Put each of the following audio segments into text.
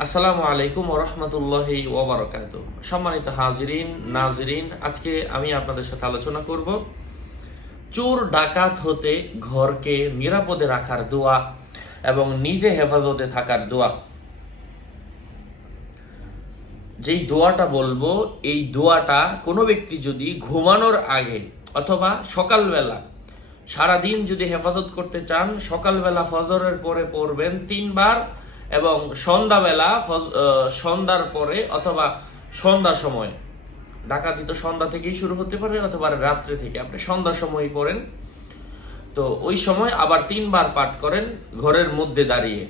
আসসালামু আলাইকুম ওরহমতুল্লাহি ওবরাকাত সম্মানিত হাজিরিন, নাজিরিন, আজকে আমি আপনাদের সাথে আলোচনা করব চোর ডাকাত হতে ঘরকে নিরাপদে রাখার দোয়া এবং নিজে হেফাজতে থাকার দোয়া। যেই দোয়াটা বলব, এই দোয়াটা কোনো ব্যক্তি যদি ঘুমানোর আগে অথবা সকালবেলা সারাদিন যদি হেফাজত করতে চান, সকালবেলা ফজরের পরে পড়বেন তিনবার এবং সন্ধ্যাবেলা সন্ধ্যার পরে অথবা সন্ধ্যার সময়। ডাকাতি তো সন্ধ্যা থেকেই শুরু হতে পারে অথবা রাত্রে থেকে। আপনি সন্ধ্যার সময় পড়েন। তো ওই সময় আবার তিনবার পাঠ করেন ঘরের মধ্যে দাঁড়িয়ে।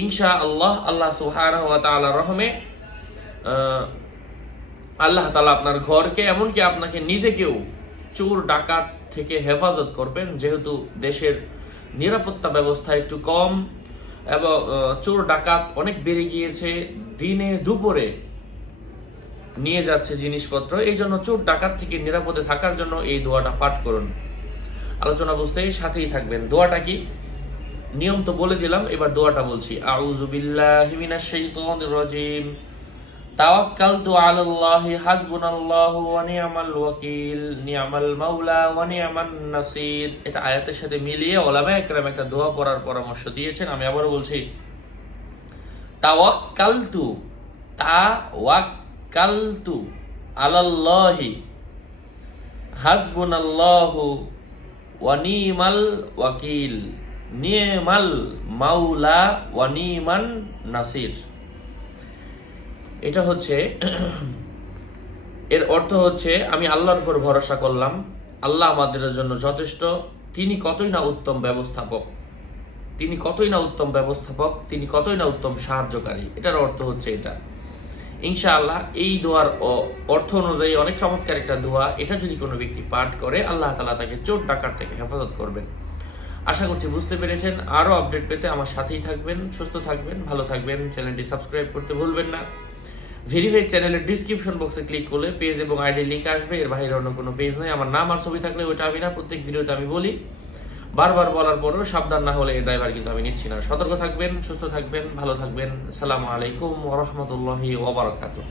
ইনশা আল্লাহ আল্লাহ সুহান রহমে আল্লাহ তালা আপনার ঘরকে এমনকি আপনাকে নিজেকেও চোর, ডাকাত থেকে হেফাজত করবেন। যেহেতু দেশের নিরাপত্তা ব্যবস্থা একটু কম এবং চোর ডাকাত অনেক বেড়ে গিয়েছে। দিনে দুপুরে নিয়ে যাচ্ছে জিনিসপত্র। এই জন্য চোর ডাকাত থেকে নিরাপদে থাকার জন্য এই দোয়াটা পাঠ করুন। আলোচনা বুঝতে সাথেই থাকবেন। দোয়াটা কি? নিয়ম তো বলে দিলাম, এবার দোয়াটা বলছি। আউজুবিল্লাহ হিমিনা শাইতানির রাজিম। তাওয়াক্কালতু আলাল্লাহি, হাসবুনাল্লাহু ওয়া নি'মাল ওয়াকিল নি'মাল মাওলা ওয়া নি'মান নাসির। এটা আয়াতের সাথে মিলিয়ে ওলামা একরাম একটা দোয়া পড়ার পরামর্শ দিয়েছেন। আমি আবারও বলছি, তাওয়াক্কালতু তাওয়াক্কালতু আলাল্লাহি, হাসবুনাল্লাহু ওয়া নি'মাল ওয়াকিল নি'মাল মাওলা ওয়া নি'মান নাসির। এটা হচ্ছে, এর অর্থ হচ্ছে, আমি আল্লাহর উপর ভরসা করলাম। আল্লাহ আমাদের জন্য যথেষ্ট। তিনি কতই না উত্তম ব্যবস্থাপক, তিনি কতই না উত্তম ব্যবস্থাপক, তিনি কতই না উত্তম সাহায্যকারী। এটার অর্থ হচ্ছে এটা। ইনশাআল্লাহ, এই দোয়ার অর্থ অনুযায়ী অনেক চমৎকার একটা দোয়া। এটা যদি কোনো ব্যক্তি পাঠ করে, আল্লাহ তালা তাকে চোর, ডাকাত থেকে হেফাজত করবেন। আশা করছি বুঝতে পেরেছেন। আরও আপডেট পেতে আমার সাথেই থাকবেন, সুস্থ থাকবেন, ভালো থাকবেন। চ্যানেলটি সাবস্ক্রাইব করতে ভুলবেন না। ভেরিফাইড চ্যানেলের ডিসক্রিপশন বক্সে ক্লিক করলে পেজ এবং আইডি লিংক আসবে, এর বাইরে অন্য কোনো পেজ নেই, আমার নাম আর ছবি থাকলে ওইটা আমি না, প্রত্যেক ভিডিওতে আমি বলি। বারবার বলার পরও সাবধান না হলে এর ড্রাইভার কিন্তু আমি নিচ্ছি না। সতর্ক থাকবেন, সুস্থ থাকবেন, ভালো থাকবেন। সালাম আলাইকুম ওরহমতুল্লাহি ওবরাকাতুহ